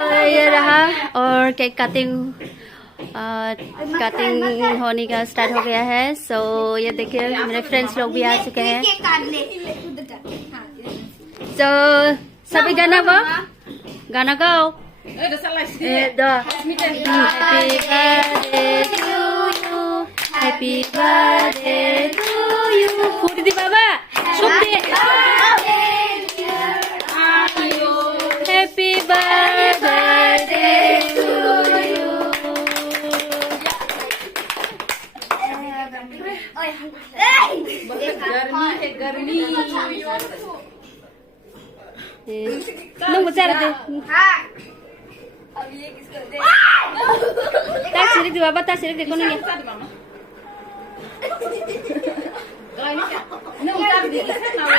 ये रहा और केक कटिंग होने का स्टार्ट हो गया है। सो ये देखिए मेरे फ्रेंड्स लोग भी आ चुके हैं। सो सभी गाना गाओ। Happy birthday to you. फूट दी बाबा, शुभ दे। Happy birthday to you. गर्मी नंग चार दे। अब ये किसको दे? तासिरी दी बाबा, तासिरी दे कोनी है। Não, sabe disso, não é?